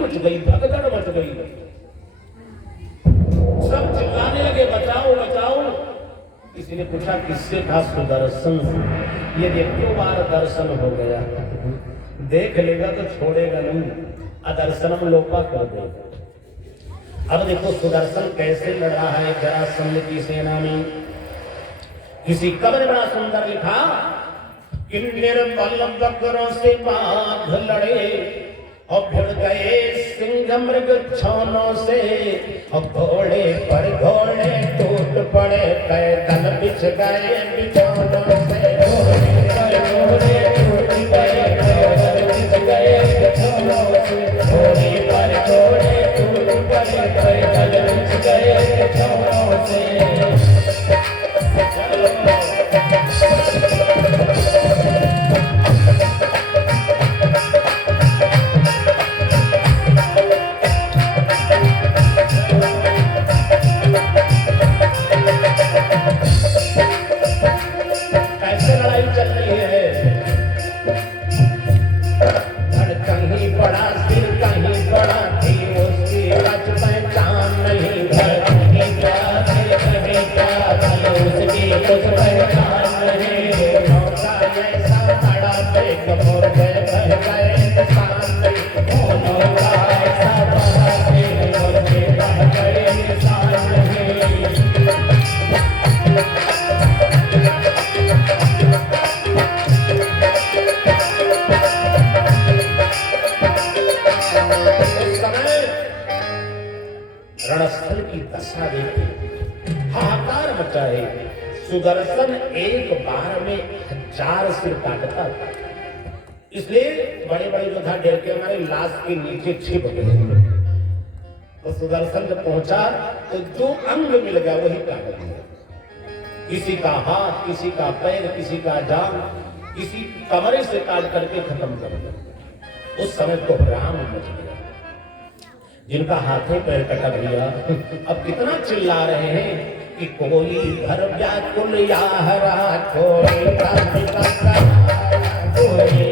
Much गई, भगदड़ much गई। सब चिल्लाने लगे बचाओ बचाओ। किसी ने पूछा किससे था? सुदर्शन। ये देखो बार दर्शन हो गया, देख लेगा तो छोड़ेगा नहीं, अदर्शनम लोपा कर देगा। अब देखो सुदर्शन कैसे लड़ रहा है जरासंध की सेना में। किसी कवि बड़ा सुंदर लिखा कि निर्बल बकरों से बाघ लड़े और भिड़ गए सिंह मृग छानों से, और घोड़े पर घोड़े टूट पड़े, पैदल बिछ गए बिछौनों से। घोड़े पर घोड़े टूट गए, पैदल बिछ गए बिछौनों से। घोड़े पर घोड़े टूट पड़े, पैदल बिछ गए बिछौनों से। रणस्थल की दशा देखे, हाहाकार मचाए। सुदर्शन एक बार में 1000 सिर काटता था, इसलिए बड़े बड़े योद्धा डर के हमारे लाश के नीचे छिप गए। तो सुदर्शन जब पहुंचा तो जो अंग मिल गया वही काट दिया। किसी का हाथ, किसी का पैर, किसी का जान, किसी कमरे से काट करके खत्म कर दिया। उस समय को राम मच गया। जिनका हाथे पैर कटा गया अब कितना चिल्ला रहे हैं कि कोई घर व्याकुल या रहा, कोई कोई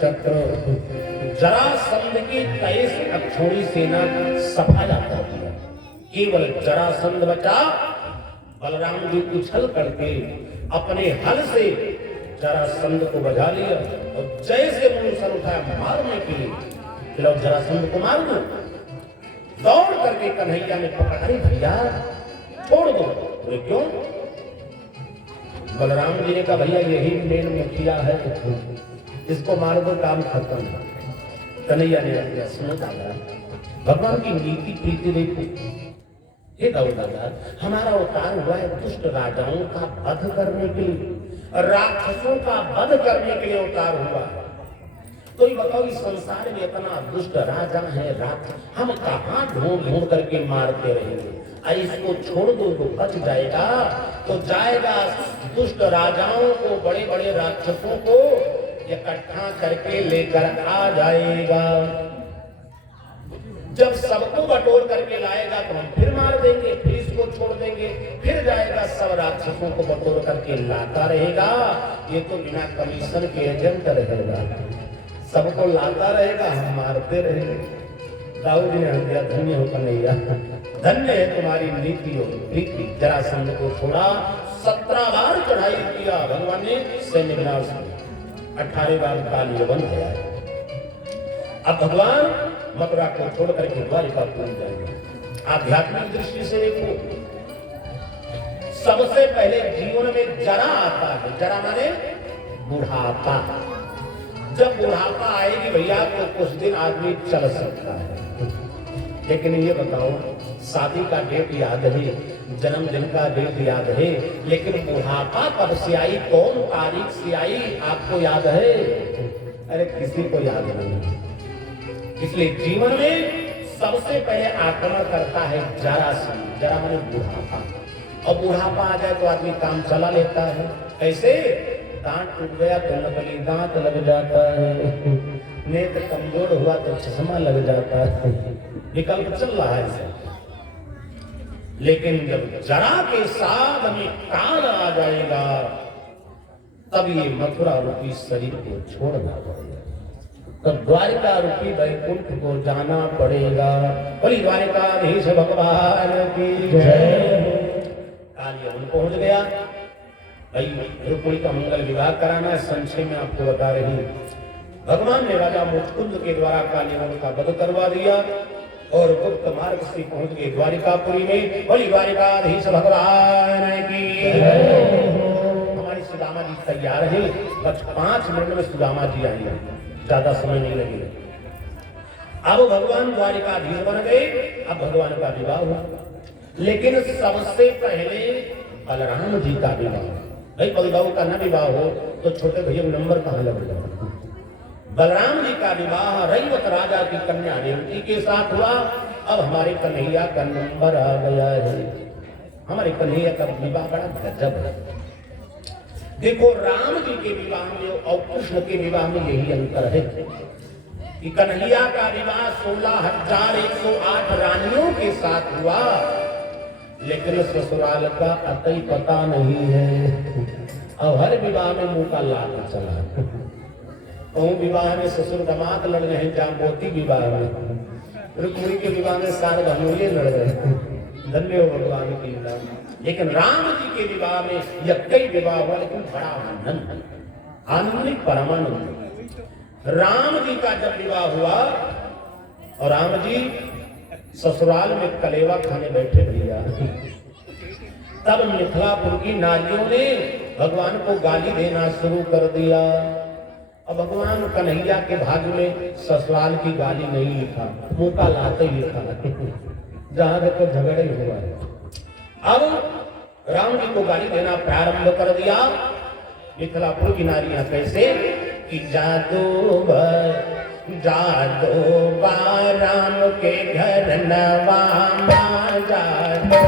चक्र जरासंध की 23 अक्षौणी सेना सफा जाता है। केवल जरासंध बचा। बलराम जी उछल करके अपने हल से जरासंध को बजा लिया और जैसे मुंह उठाया मारने के लिए, चलो जरासंध को मार दो। दौड़ करके कन्हैया ने पकड़ा, अरे भैया छोड़ दो। तो क्यों? बलराम जी ने कहा भैया यही मेन मुखिया है, इसको मार दो काम खत्म। कन्हैया ने सुनो दादा, भगवान की नीति प्रीति देखो। हे दाऊदादा, हमारा अवतार हुआ है दुष्ट राजाओं का वध करने के लिए, राक्षसों का वध करने के लिए अवतार हुआ। तो ये बताओ, इस संसार में इतना दुष्ट राजा है, हम कहाँ ढूंढ ढूंढ करके मारते रहेंगे? इसको छोड़ दो तो बच जाएगा, तो जाएगा दुष्ट राजाओं को, बड़े बड़े राक्षसों को इकट्ठा करके लेकर आ जाएगा। जब सबको बटोर करके लाएगा तो हम फिर मार देंगे, फिर इसको छोड़ देंगे, फिर जाएगा सब राक्षसों को बटोर करके लाता रहेगा। ये तो बिना कमीशन के एजेंट रहेगा, सबको लाता रहेगा, हम मारते रहेंगे। दाऊद ने दिया, धन्य हो कन्हैया, धन्य है तुम्हारी नीति और प्रीति। जरासंध को छोड़ा, 17 बार चढ़ाई किया भगवान ने, सैन्य विनाश 18 बार काल यवन गया। अब भगवान मथुरा को छोड़ करके द्वारिका पूरी जाएंगे। आध्यात्मिक दृष्टि से देखो, सबसे पहले जीवन में जरा आता है। जरा माने बुढ़ापा। जब बुढ़ापा आएगी भैया तो कुछ दिन आदमी चल सकता है, लेकिन ये बताओ, शादी का डेट याद है, जन्मदिन का डेट याद है, लेकिन बुढ़ापा कब से आई, कौन तारीख से आई, आपको याद है? अरे किसी को याद नहीं। इसलिए जीवन में सबसे पहले आक्रमण करता है जरा से। जरा माने बुढ़ापा। और बुढ़ापा आ जाए तो आदमी काम चला लेता है। कैसे? दांत टूट गया तो नकली दांत लग जाता है, नेत्र कमजोर हुआ तो चश्मा लग जाता है, विकल्प चल रहा है। लेकिन जब जरा के साथ में काल आ जाएगा, तब ये मथुरा रूपी शरीर को छोड़ना पड़ेगा, तब द्वारिका रूपी वैकुंठ को जाना पड़ेगा। बोली द्वारिकाधीश भगवान की जय। काल यवन पहुंच गया। भाई रुक्मिणी का मंगल विवाह कराना है, संक्षेप में आपको बता रही। भगवान ने राजा मुचकुंद के द्वारा काल यवन का वध करवा दिया और गुप्त मार्ग से पहुंच गए द्वारिकापुरी में। बोली द्वारिकाधीश भगवान की जय। हमारी सुदामा जी तैयार है, बस 5 मिनट में सुदामा जी आएंगे, ज्यादा समय नहीं लगेगा। अब भगवान द्वारिकाधीश बन गए। अब भगवान का विवाह हुआ, लेकिन सबसे पहले बलराम जी का विवाह। भाई बलदाऊ का न विवाह हो तो छोटे भैया नंबर कहां लगेगा? बलराम जी का विवाह रैवत राजा की कन्या रेवती के साथ हुआ। अब हमारे कन्हैया का नंबर आ गया है। हमारे कन्हैया का विवाह बड़ा गजब है। देखो, राम जी के विवाह में और कृष्ण के विवाह में यही अंतर है कि कन्हैया का विवाह 16,108 रानियों के साथ हुआ, लेकिन ससुराल का अतई पता नहीं है। अब हर विवाह में मुंह का लाल चला। कहूँ विवाह में ससुर दामाद लड़ रहे हैं, जाम्बोती विवाह में, रुक्मिणी के विवाह में सारे बहनोइये लड़ रहे हैं। धन्य हो भगवान की नाम। लेकिन राम जी के विवाह में यह कई विवाह हुआ, लेकिन बड़ा आनंद, आनंद परमानंद। राम जी का जब विवाह हुआ और राम जी ससुराल में कलेवा खाने बैठे भैया, तब मिथिलापुर की नारियों ने भगवान को गाली देना शुरू कर दिया। अब भगवान कन्हैया के भाग्य में ससुराल की गाली नहीं लिखा, मुंह का लाते ही लिखा, जहां देखो झगड़े हुआ है। अब राम जी को गाली देना प्रारंभ कर दिया। मिथिलापुर की नारियां कैसे कि जादू राम के घर नवा जादू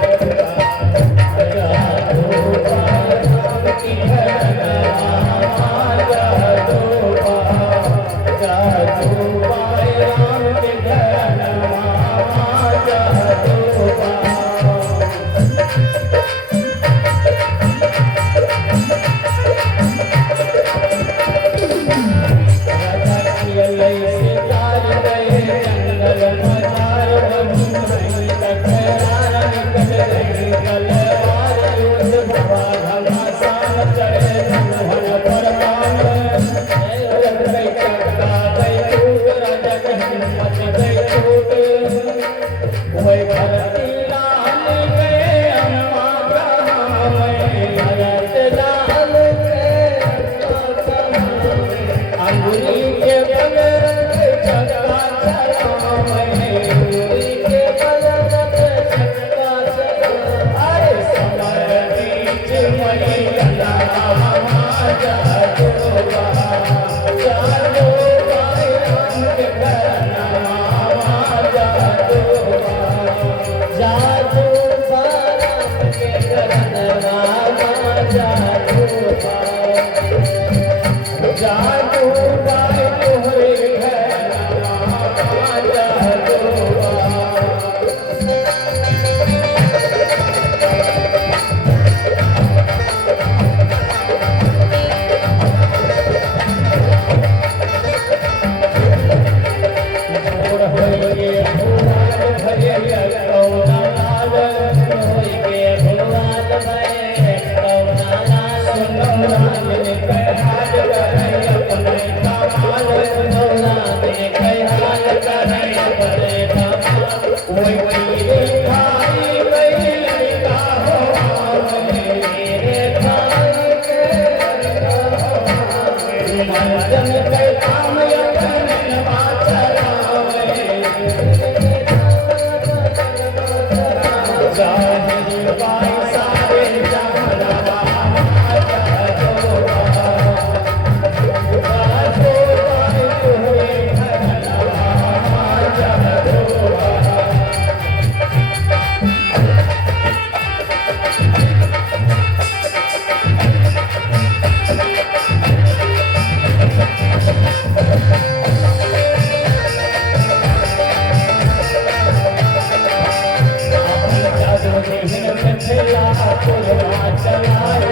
सुरमा चलाए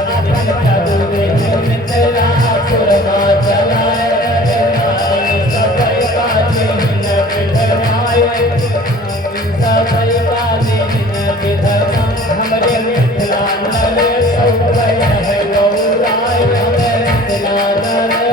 अपन चलवे मित्रा सुरमा चलाए सबई बाजी न बिधराए सबई बाजी न बिधरा हमरे मिथिला नले सबई है गौराय हमरे मिथिला नले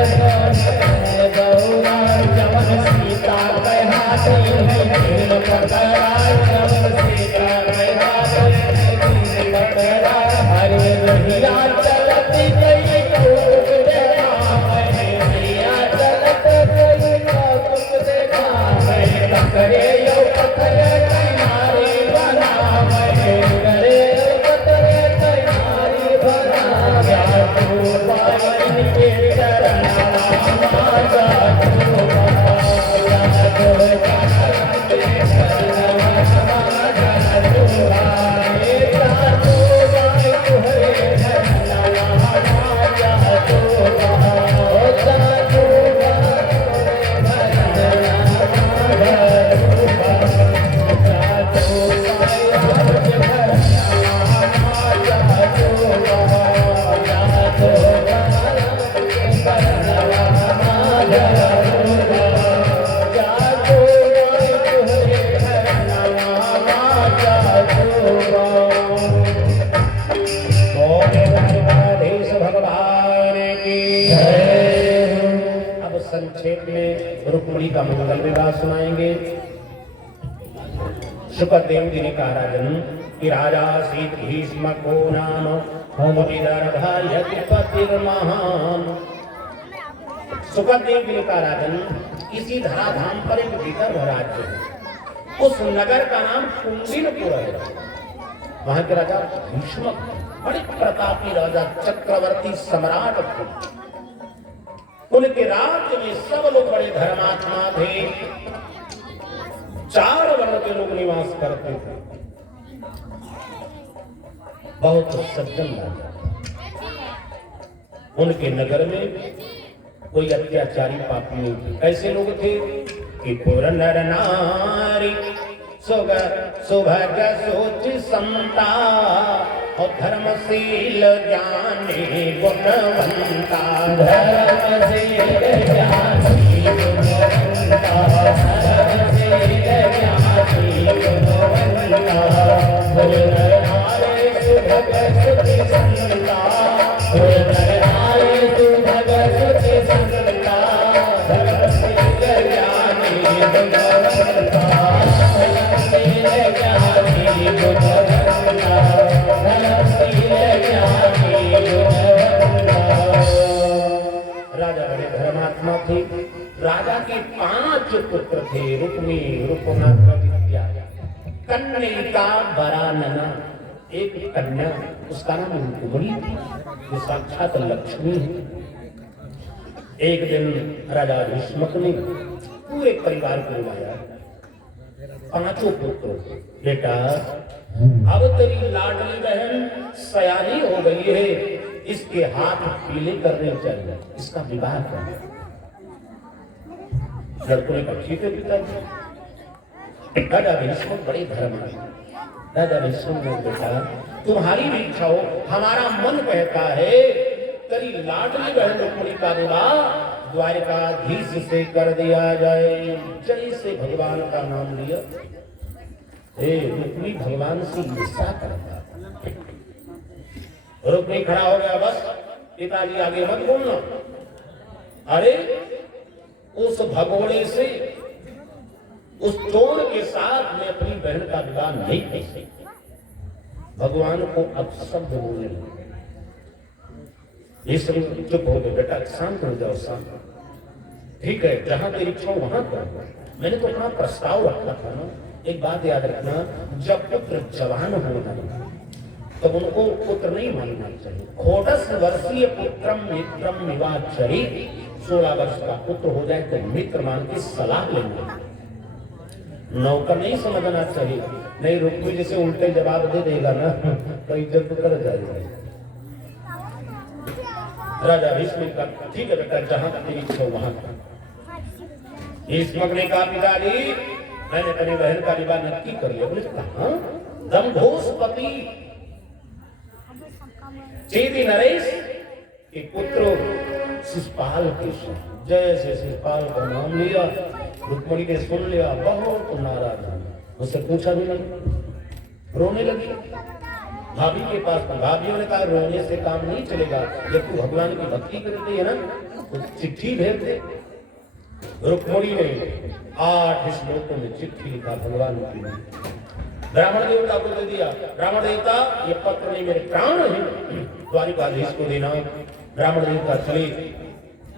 गौराय जवन सीता बहाती है दिन पकड़ाय जवन सीता बहाती है दिन पकड़ाय हरे रहिया चलती गई खूब देखा है रहिया चलत गई खूब देखा है पकड़े यो पकड़े तुम्हारी बना है करे यो पकड़े तुम्हारी बना जा तू पावन के चरण माता तू संक्षेप में रुक्मिणी का मंगल विवाह सुनाएंगे। सुखदेव जी ने कहा राजन कि राजा सीत भीष्म को नाम महान। सुखदेव जी ने कहा राजन इसी धराधाम पर एक विदर्भ राज्य है, उस नगर का नाम कुंडिनपुर है। वहां के राजा भीष्म बड़े प्रतापी राजा चक्रवर्ती सम्राट थे। उनके राज्य में सब लोग बड़े धर्मात्मा थे। 4 वर्ण के लोग निवास करते थे। बहुत सज्जन राजा। उनके नगर में कोई अत्याचारी पापी नहीं थे। ऐसे लोग थे कि पुर नर नारी सुभग सोच समता और धर्मशील ज्ञानी गुणवंता। धर्मशील ज्ञानी गुणवंता धर्मशील ज्ञानी गुणवंता पुर नर नारी सुभग सोच समता पुर नर नारी सुभग सोच समता धर्मशील ज्ञानी गुणवंता राजा बड़े धर्मात्मा थे। राजा के 5 पुत्र थे, रुक्मी रूपनाथ विद्या कन्या वरानना। एक कन्या उसका नाम रुक्मिणी थी, जो साक्षात लक्ष्मी है। एक दिन राजा भीष्म ने पूरे परिवार को बुलाया। 5 पुत्र, बेटा अब तेरी लाडली बहन सयानी हो गई है, इसके हाथ पीले करने चाहिए, इसका विवाह कर। लड़कों ने कहा ठीक है पिताजी। राजा भीष्म बड़े धर्मात्मा। राजा भीष्म ने बेटा तुम्हारी भी इच्छा हो, हमारा मन कहता है तेरी लाडली बहन रुक्मिणी का विवाह द्वारिकाधीश से कर दिया जाए। जैसे भगवान का नाम लिया रुक्मिणी भगवान से गुस्सा करता। रुक्मिणी खड़ा हो गया, बस पिताजी आगे मत बोलना। अरे उस भगोड़े से, उस चोर के साथ मैं अपनी बहन का विवाह नहीं कर सकती। भगवान को अपशब्द बोलने लगे। ये सब चुप हो गए। बेटा शांत हो जाओ, शांत। ठीक है, जहां तेरी इच्छा वहां कर। मैंने तो अपना प्रस्ताव रखा था ना। एक बात याद रखना, जब पुत्र जवान होगा तब उनको पुत्र नहीं मानना चाहिए। 18 वर्षीय पुत्रम मित्रम निवाचरी, 16 वर्ष का पुत्र हो जाए तो मित्र मान के सलाह लेंगे। नौकर नहीं समझना चाहिए, नहीं रुक्मिणी जैसे उल्टे जवाब दे देगा ना तो इज्जत तो कर जाएगा। राजा भीष्म का ठीक है बेटा, जहां तेरी इच्छा वहां का। भीष्म ने कहा पिताजी मैंने तेरी बहन का विवाह नक्की कर लिया। बोले कहा दम्भोस्पति चेदी नरेश के पुत्र शिषपाल के जैसे शिषपाल का नाम लिया, रुक्मणी ने सुन लिया, बहुत नाराज हुई। उससे पूछा भी नहीं, रोने लगी। भाभी के पास, भाभियों ने कहा रोने से काम नहीं चलेगा, जब तू भगवान की भक्ति करती है ना तो चिट्ठी भेज दे। रुक्मणी ने 8 श्लोकों में चिट्ठी लिखा भगवान की, ब्राह्मण देवता को दे दिया। ब्राह्मण देवता, ये पत्र नहीं मेरे प्राण है, द्वारिकाधीश को देना। ब्राह्मण देवता चले,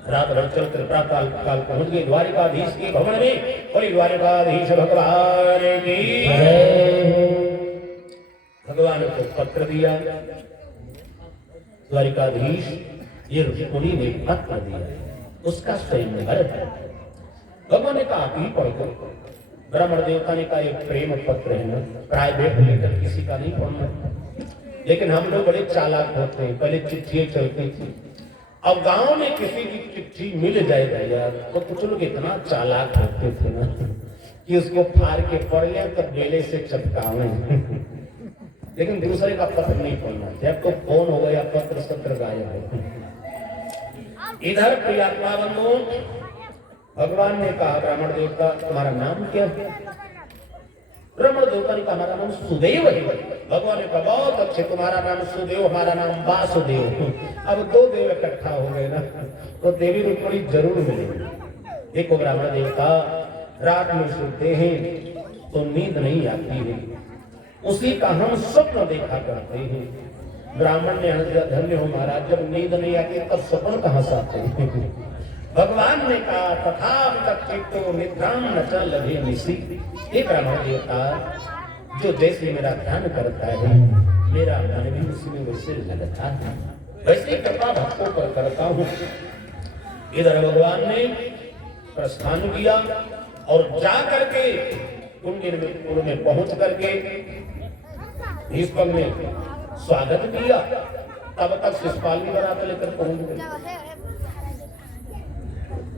रात भर चलकर प्रातः काल पहुंच गए द्वारिकाधीश के भवन में। बोले द्वारिकाधीश भगवान की, भगवान को पत्र दिया। द्वारिकाधीश ये रुक्मिणी ने पत्र दिया, उसका स्वयंवर है। भगवान ने कहा ही पढ़कर, ब्राह्मण देवता ने कहा एक प्रेम पत्र है ना, प्राइवेट लेकर किसी का नहीं पढ़ना। लेकिन हम लोग बड़े चालाक होते हैं, पहले चिट्ठियां चलती थी, अब गांव में किसी की चिट्ठी मिल जाएगा यार, तो कुछ लोग इतना चालाक होते थे ना कि उसको फाड़ के पढ़ लिया तो बेले से चटकावे। लेकिन दूसरे का पत्र नहीं पढ़ना, जब तो फोन हो गया पत्र सत्र गायब हो। इधर प्रियात्मा बंधु, भगवान ने कहा ब्राह्मण देवता तुम्हारा नाम क्या है? ब्राह्मण देवता ने कहा हमारा नाम सुदेव है। भगवान ने कहा बहुत अच्छे, तुम्हारा नाम सुदेव, हमारा नाम वासुदेव। अब 2 देव इकट्ठा हो गए ना, तो देवी रुक्मिणी जरूर मिलेगी। देखो ब्राह्मण देवता रात में सोते हैं तो नींद नहीं आती है, उसी का हम स्वप्न देखा करते हैं। ब्राह्मण ने धन्य हो महाराज, जब नींद नहीं आती तब स्वप्न कहां से आते हैं? भगवान ने कहा तथा निद्राम न चल लभे निसी। एक ब्राह्मण देवता जो जैसे मेरा ध्यान करता है, मेरा मन भी उसी में वैसे लगता है, वैसे कृपा भक्तों पर करता हूँ। इधर भगवान ने प्रस्थान किया और जा करके कुंड में पहुंच करके भीष्म ने स्वागत किया। तब तक शिषपाल की बारात लेकर पहुंच गए।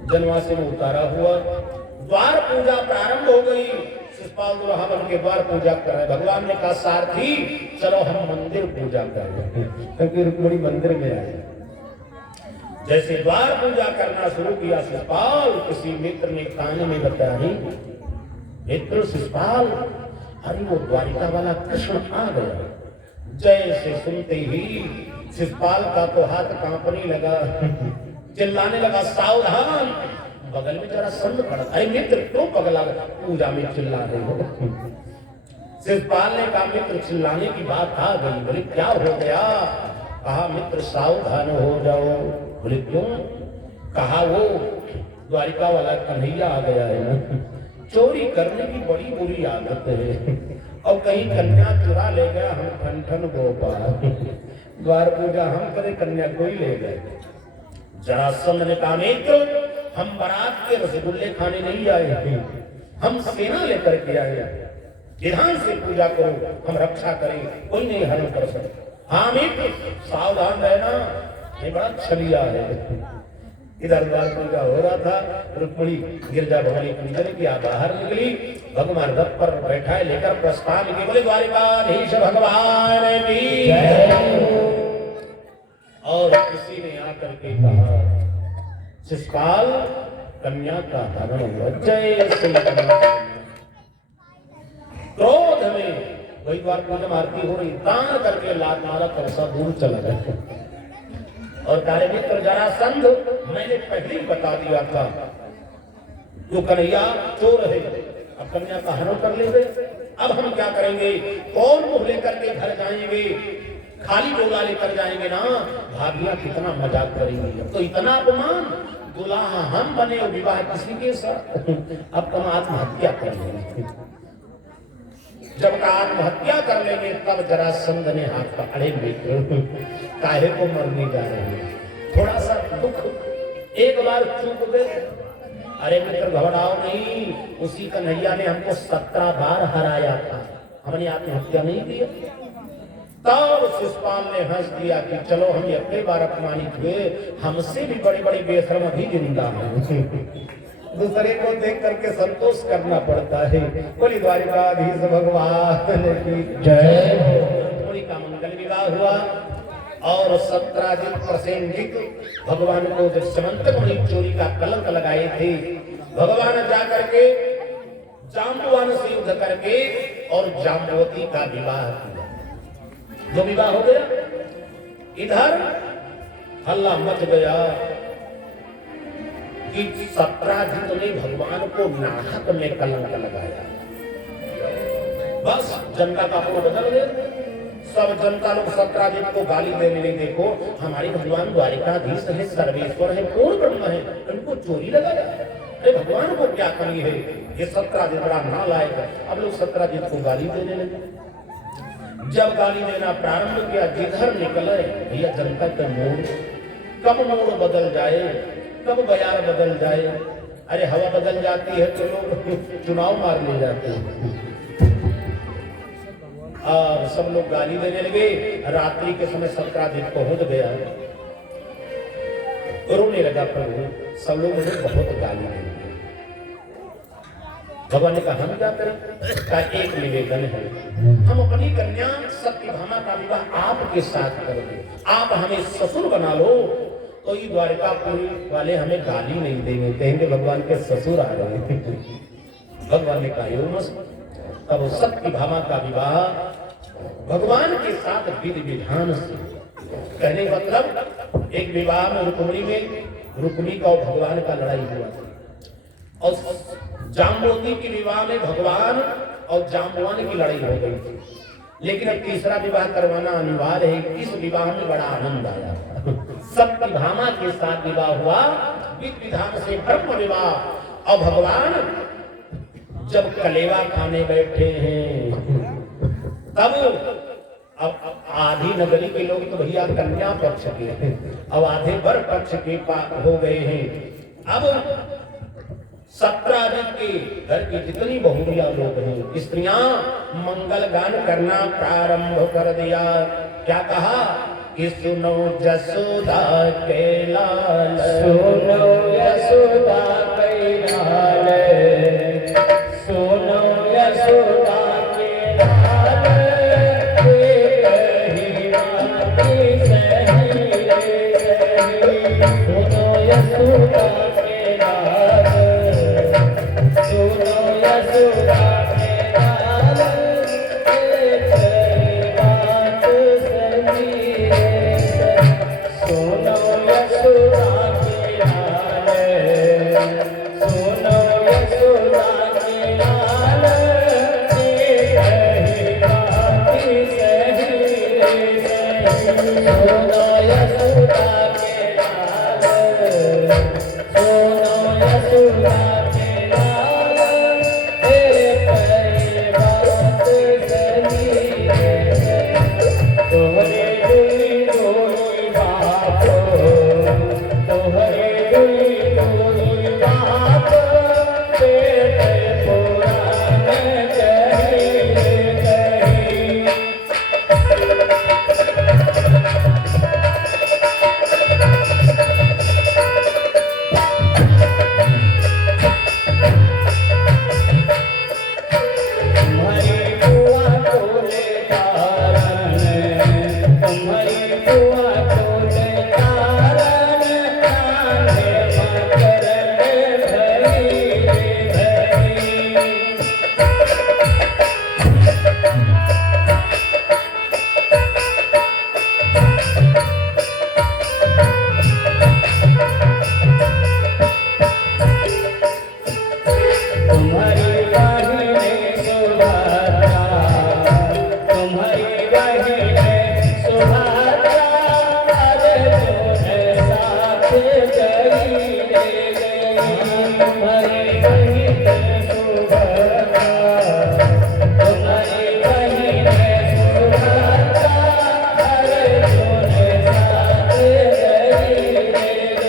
जनवासी में उतारा हुआ, द्वार पूजा प्रारंभ हो गई। शिषपाल दुल्हा बन के द्वार पूजा कर रहे। भगवान ने कहा सारथी चलो हम मंदिर पूजा करें, क्योंकि रुक्मिणी मंदिर में आए। जैसे द्वार पूजा करना शुरू किया शिषपाल, किसी मित्र ने कान में बताया, मित्र शिषपाल, अरे वो द्वारिका वाला कृष्ण आ गया। जैसे सुनते ही शिषपाल का तो हाथ कांपने लगा, चिल्लाने लगा सावधान। बगल में जरा संग पड़ा, अरे मित्र क्यों पगला पूजा में चिल्ला रहे हो? शिषपाल ने कहा मित्र चिल्लाने की बात आ गई। बोले क्या हो गया? कहा मित्र सावधान हो जाओ। बोले क्यों? कहा वो द्वारिका वाला कन्हैया आ गया है ना, चोरी करने की बड़ी बुरी आदत है, और कहीं कन्या चुरा ले गया, हम ठन ठन गोपाल। द्वार पूजा हम करे, कन्या कोई ले गए। जरासंध ने कहा मित्र हम बारात के रसगुल्ले खाने नहीं आए हैं, हम सेना लेकर के आए, विधान से पूजा करो, हम रक्षा करें, कोई नहीं हरण कर सकता। हाँ मित्र सावधान रहना, ये बड़ा छलिया है। इधर द्वार पूजा हो रहा था, रुक्मिणी गिरजा भवानी पूजन किया, बाहर निकली, भगवान रथ पर बैठा है, लेकर प्रस्थान किए। बोले द्वारिकाधीश भगवान की जय। और किसी ने आकर के कहा शिषपाल कन्या का हरण हुआ। जय श्री राम। क्रोध में वही द्वार पूजा आरती हो रही, दान करके लात मारा, परसा दूर चला गया। और तारे मित्र जरासंध, मैंने पहले ही बता दिया था जो कन्हैया चोर है, अब कन्या का हरण कर लेंगे। अब हम क्या करेंगे? कौन मुंह लेकर के घर जाएंगे? खाली डोला लेकर जाएंगे ना, भाभियां कितना मजाक करेंगी। अब तो इतना अपमान, दुल्हा हम बने और विवाह किसी के साथ। अब तुम आत्महत्या कर लेंगे। जब आत्महत्या कर लेंगे तब जरासंध ने हाथ पकड़े, मित्र काहे को मरने जा रहे हैं, थोड़ा सा दुख एक बार चूक गए। अरे मित्र घबराओ नहीं, उसी कन्हैया ने हमको 17 बार हराया था, हमने आत्महत्या नहीं दिया। तब शिषपाल ने हंस दिया कि चलो हम अपने बार अपमानित हुए, हमसे भी बड़ी बड़ी बेशर्म भी जिंदा है। दूसरे को देख करके संतोष करना पड़ता है। बोली द्वारिकाधीश भगवान की जय। रुक्मिणी का मंगल विवाह हुआ और सत्राजित प्रसेनजित भगवान को जब समंतक मणि चोरी का कलंक लगाए थे, भगवान जाकर के जाम्बवान से युद्ध करके और जाम्बवती का विवाह किया। जो विवाह हो गया, इधर हल्ला मच गया कि सत्राजित ने भगवान को नाहक में कलंक लगाया। बस जनता का मूड बदल गया। सब जनता लोग सत्राजित को गाली देने लगे, देखो हमारे भगवान द्वारिकाधीश है, सर्वेश्वर है, पूर्ण ब्रह्म है, उनको चोरी लगाया। अरे भगवान को क्या कमी है, ये सत्राजित बड़ा नालायक है। अब लोग सत्राजित को गाली देने लगे। जब गाली देना प्रारंभ किया, जिधर निकले भैया जनता का मूड, कब मूड बदल जाए, कब बयार बदल जाए। अरे हवा बदल जाती है तो लोग चुनाव मार ले जाते हैं। और सब लोग गाली देने लगे। रात्रि के समय सत्राजित पहुंच गया, रोने लगा, प्रभु सब लोग मुझे बहुत गाली देंगे। भगवान ने कहा हम क्या करें? का एक निवेदन है, हम अपनी कन्या सत्यभामा का विवाह आपके साथ करेंगे, आप हमें ससुर बना लो तो ये द्वारिकापुरी वाले हमें गाली नहीं देंगे, कहेंगे भगवान के ससुर आ रहे। भगवान ने कहा तब सत्यभामा का विवाह भगवान के साथ विधि विधान से, कहने मतलब एक विवाह में रुक्मिणी का और भगवान का लड़ाई हुआ था, और जाम्बवती के विवाह में भगवान और जाम्बवान की लड़ाई हो गई थी। लेकिन अब तीसरा विवाह करवाना अनिवार्य है। इस विवाह में बड़ा आनंद आया। सत्यभामा के साथ विवाह हुआ विधि विधान से, ब्रह्म विवाह। और भगवान जब कलेवा खाने बैठे हैं, तब अब आधी नगरी के लोग तो भैया कन्या पक्ष के हैं, अब आधे वर पक्ष के हो गए हैं। अब सत्राजित के घर की जितनी बहुरिया लोग हैं, स्त्रियां मंगल गान करना प्रारंभ कर दिया। क्या कहा कि सुनो यशोदा के लाल, सुनो यशोदा के लाल, सुनो यशोदा के लाल, सुनो यशोदा के लाल, सुनो यशोदा के लाल, बात सही है, सुनो यशोदा के लाल, सुनो यशोदा के लाल, बात सही है, सुनो यशोदा के लाल, सुनो यशोदा के लाल, बात सही है, तोहरे दुई दुई बातो, तोहरे दुई दुई बातो, पेट पुराण कही कही। तुम्हारी बुआ तोले कारण, तुम्हारी बुआ तोले कारण, कान्हे मकर भरी भरी। तुम्हारी बहिने सुभद्रा, तुम्हारी बहिने सुभद्रा, अरे तुम्हें साथ गई रे गई। तुम्हारी बहिने सुभद्रा, तुम्हारी बहिने सुभद्रा, अरे तुम्हें साथ गई रे गई।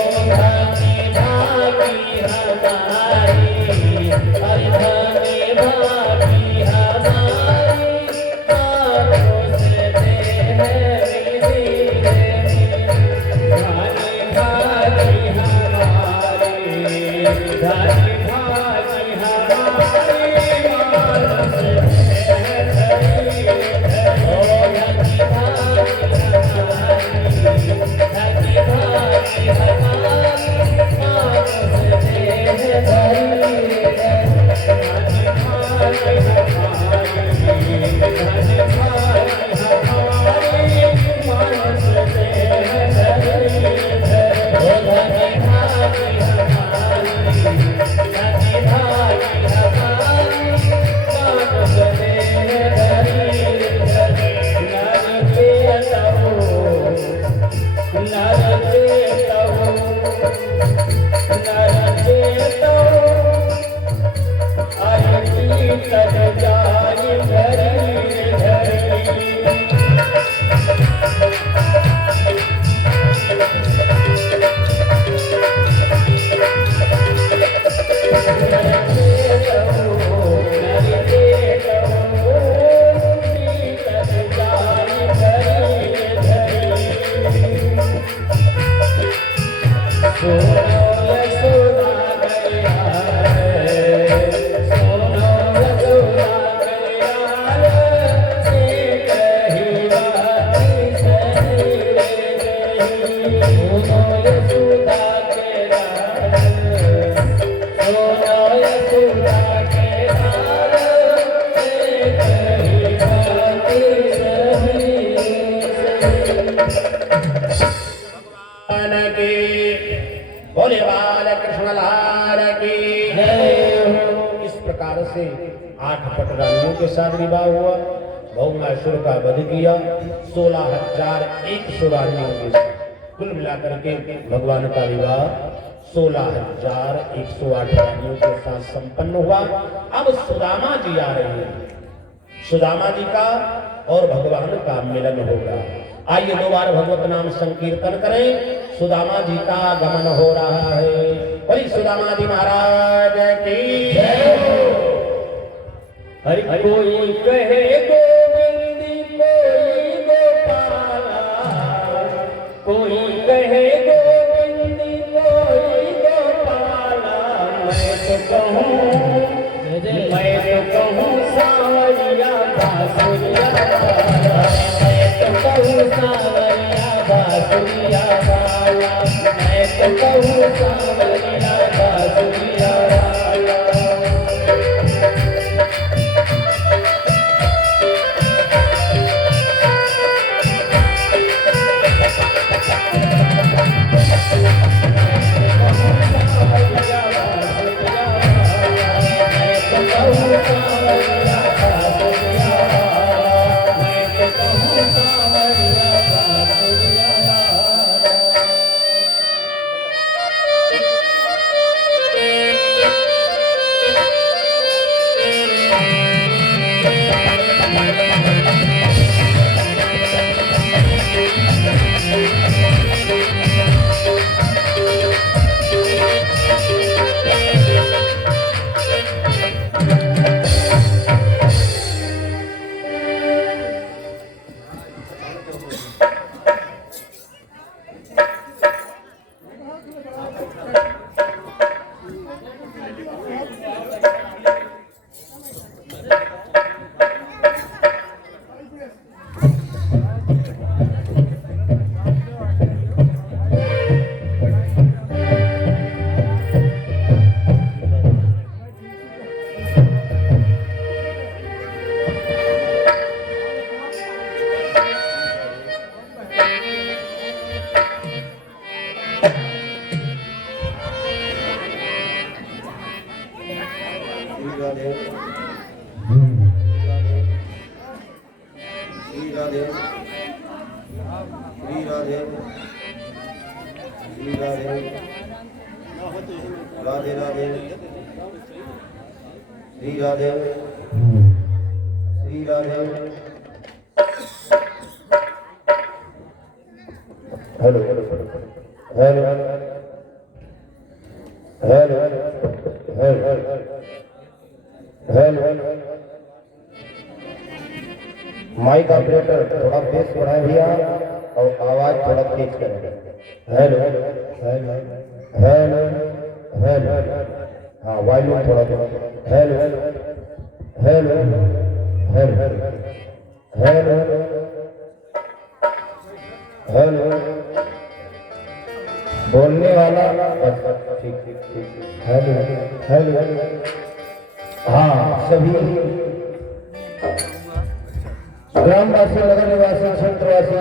हमारी बोले बाल कृष्ण लाल की जय। इस प्रकार से 8 पटरानियों के साथ विवाह हुआ। भौमासुर का वध किया 16,100 रानियों के साथ। कुल मिलाकर के भगवान का विवाह 16,108 रानियों के साथ संपन्न हुआ। अब सुदामा जी आ रहे हैं। सुदामा जी का और भगवान का मिलन होगा। आइए 2 बार भगवत नाम संकीर्तन करें। सुदामा जी का आगमन हो रहा है। बोली सुदामा जी महाराज की जय हो। हरि कोई कहे गोविंदी कोई गोपाला, कोई कहे गोविंदी कोई गोपाला। मैं तो कहूँ सावरिया बासुरिया वाला, मैं तो कहूँ सावरिया बासुरिया वाला, मैं तो कहूँ सावरिया बासुरिया वाला। Radhe Radhe Shri Radhe Shri Radhe. Hello hello hello hello hello hello. Mike operator थोड़ा बेस बढ़ाए भैया और आवाज थोड़ा तेज करें। Hello hello hello hello. हाँ वॉल्यूम थोड़ा hello hello hello hello hello hello. बोलने वाला ठीक ठीक ठीक। Hello hello. हाँ सभी ग्रामवासी नगर निवासी क्षेत्रवासी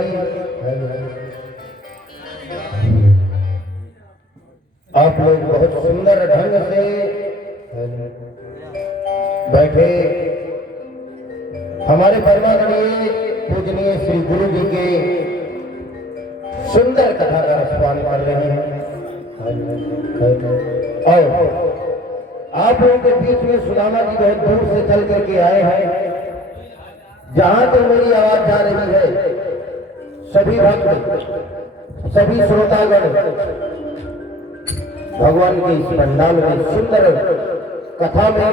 आप लोग बहुत सुंदर ढंग से बैठे हमारे परमागणीय पूजनीय श्री गुरु जी के सुंदर कथा का रसपान कर रहे हैं। और आप लोगों के बीच में सुदामा जी बहुत दूर से चल करके आए हैं। जहां तो मेरी आवाज जा रही है सभी भक्त सभी श्रोतागण भगवान के इस पंडाल में सुंदर कथा में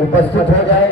उपस्थित हो जाए।